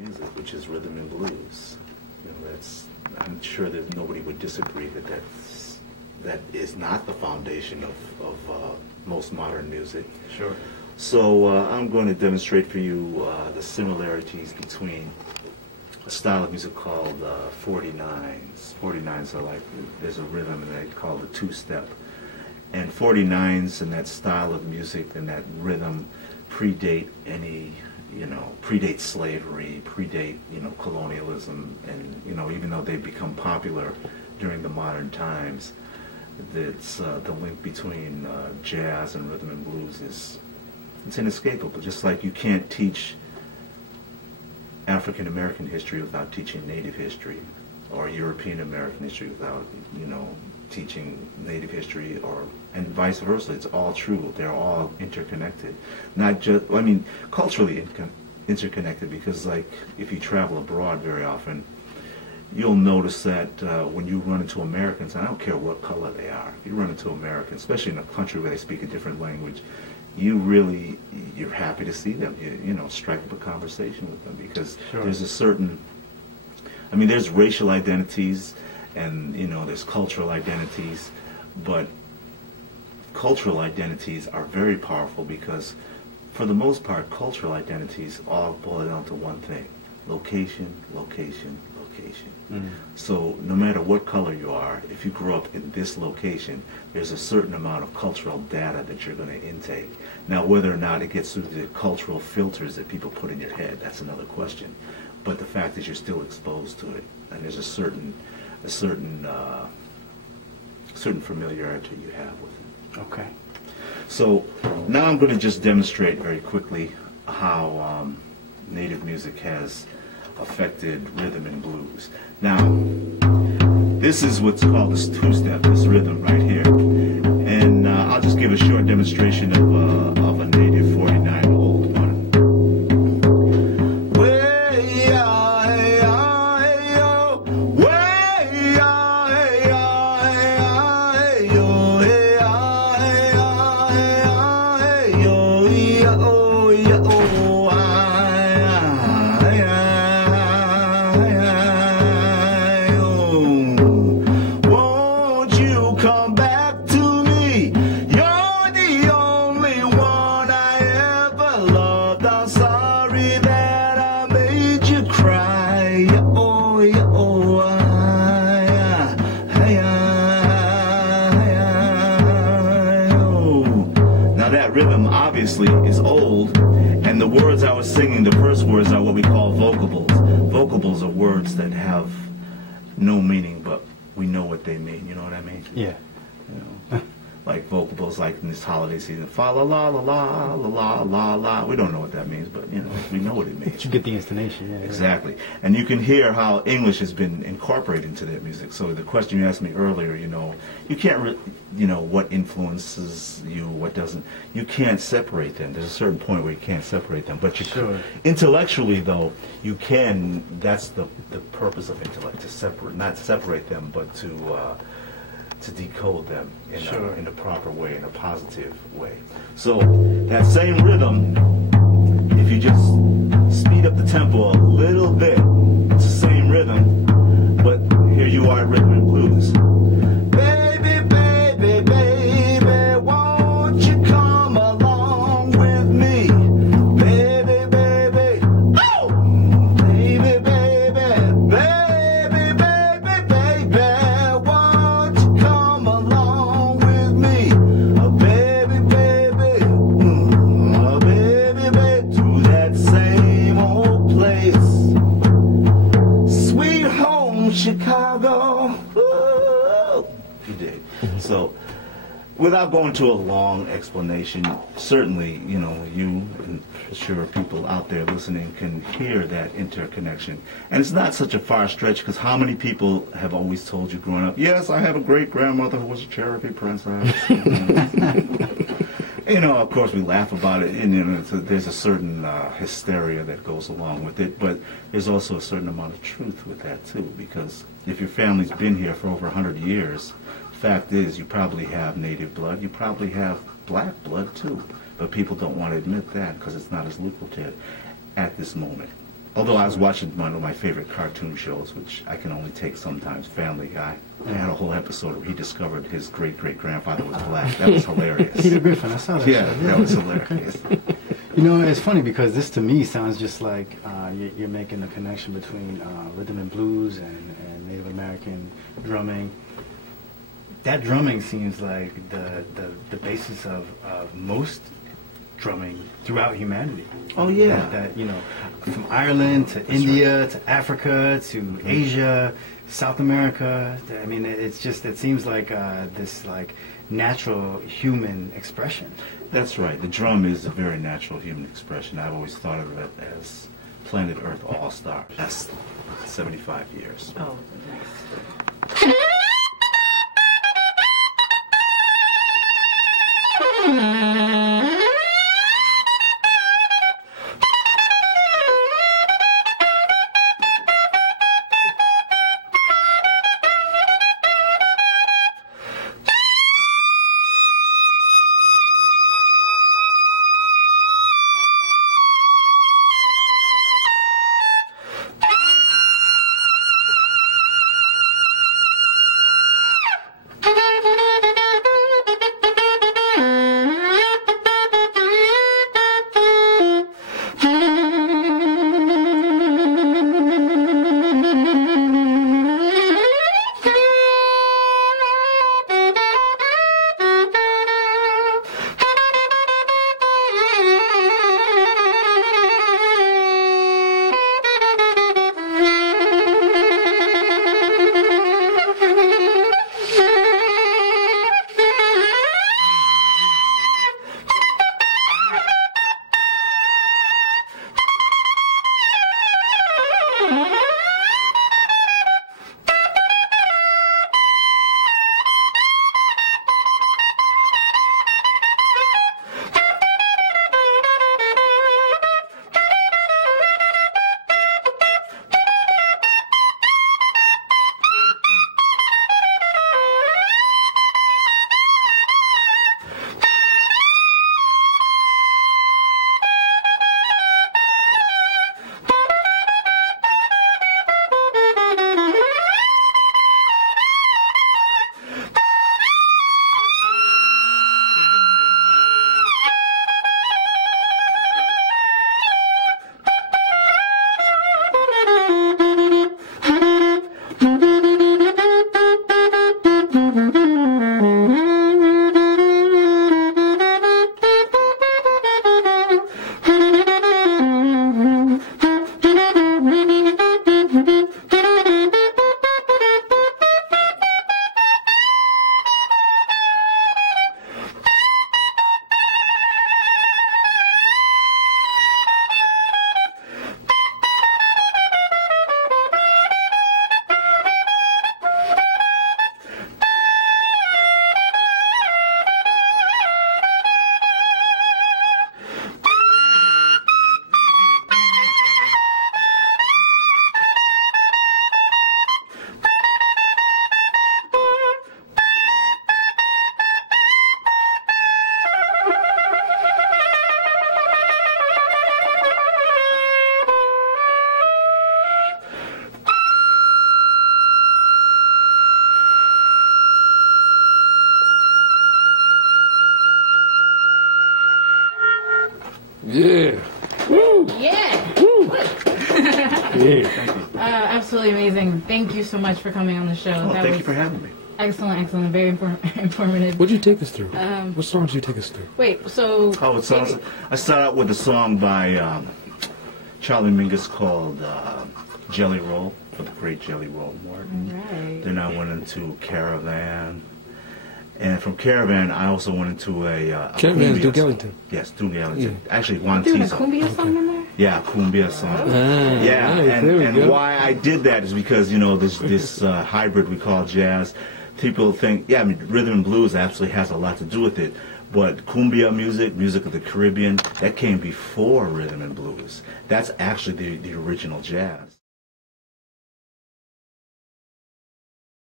music, which is rhythm and blues. You know, I'm sure that nobody would disagree that is not the foundation of most modern music. Sure. So I'm going to demonstrate for you the similarities between a style of music called 49s. 49s are like, there's a rhythm and they call it two-step. And 49s and that style of music and that rhythm predate any, predate slavery, predate, colonialism, and, even though they've become popular during the modern times, it's the link between jazz and rhythm and blues it's inescapable. Just like you can't teach African American history without teaching Native history, or European American history without, teaching Native history, and vice versa. It's all true. They're all interconnected. Not just, culturally interconnected, because like if you travel abroad very often, you'll notice that when you run into Americans, and I don't care what color they are, if you run into Americans, especially in a country where they speak a different language, you're happy to see them. You strike up a conversation with them, because sure. There's a certain, there's racial identities, and there's cultural identities, but cultural identities are very powerful, because for the most part, cultural identities all boil down to one thing: location, location, location. Mm-hmm. So no matter what color you are, if you grew up in this location, there's a certain amount of cultural data that you're going to intake. Now, whether or not it gets through the cultural filters that people put in your head, that's another question. But the fact is, you're still exposed to it, and there's a certain familiarity you have with it. Okay. So now I'm going to just demonstrate very quickly how Native music has affected rhythm and blues. Now, this is what's called this two-step, this rhythm right here. And I'll just give a short demonstration of a Native 49 old one. Is old, and the words I was singing, the first words are what we call vocables. Vocables are words that have no meaning, but we know what they mean. You know what I mean? Yeah. Like vocables, like in this holiday season, fa la la la la la la la. We don't know what that means, but we know what it means. But you get the intonation. Yeah. Exactly, and you can hear how English has been incorporated into that music. So the question you asked me earlier, you can't, what influences you, what doesn't. You can't separate them. There's a certain point where you can't separate them, but you sure. Intellectually, though, you can. That's the purpose of intellect, not separate them, but to decode them in, sure. In a proper way, in a positive way. So that same rhythm, if you just speed up the tempo a little bit, it's the same rhythm, but here you are at rhythm and blues. Baby, baby, baby, won't you come along with me? Baby, baby, oh! Baby, baby, baby, baby, baby. Chicago. Ooh. You did. So, without going to a long explanation, certainly, you and for sure people out there listening can hear that interconnection. And it's not such a far stretch, because how many people have always told you growing up, yes, I have a great-grandmother who was a Cherokee princess. Of course, we laugh about it, and there's a certain hysteria that goes along with it, but there's also a certain amount of truth with that, too, because if your family's been here for over 100 years, the fact is you probably have Native blood, you probably have black blood, too, but people don't want to admit that because it's not as lucrative at this moment. Although I was watching one of my favorite cartoon shows, which I can only take sometimes, Family Guy. And I had a whole episode where he discovered his great-great-grandfather was black. That was hilarious. Peter Griffin, I saw that. Yeah, show. that was hilarious. You know, it's funny because this to me sounds just like you're making the connection between rhythm and blues and Native American drumming. That drumming seems like the basis of most drumming throughout humanity. Oh yeah. That you know, from Ireland to India to Africa to Asia, South America. I mean, it seems like this like natural human expression. That's right. The drum is a very natural human expression. I've always thought of it as planet Earth all-stars. That's 75 years. Oh, nice. Yeah. Woo. Yeah. Woo. Yeah. Absolutely amazing. Thank you so much for coming on the show. Oh, That thank was you for having me. excellent, excellent, very informative. What'd you take us through? What songs did you take us through? Wait, so Oh, it's awesome. I start out with a song by Charlie Mingus called Jelly Roll, for the great Jelly Roll Morton. Right. Then I went into Caravan. And from Caravan, I also went into a Caravan's cumbia Duke song. Ellington. Yes, Duke Ellington. Yeah. Actually, Juan doing a Tizo. cumbia song in there? Yeah, cumbia song. Ah, Yeah, nice. There we and go. why I did that is because, you know, this hybrid we call jazz, people think, yeah, I mean, rhythm and blues absolutely has a lot to do with it, but cumbia music, music of the Caribbean, that came before rhythm and blues. That's actually the original jazz.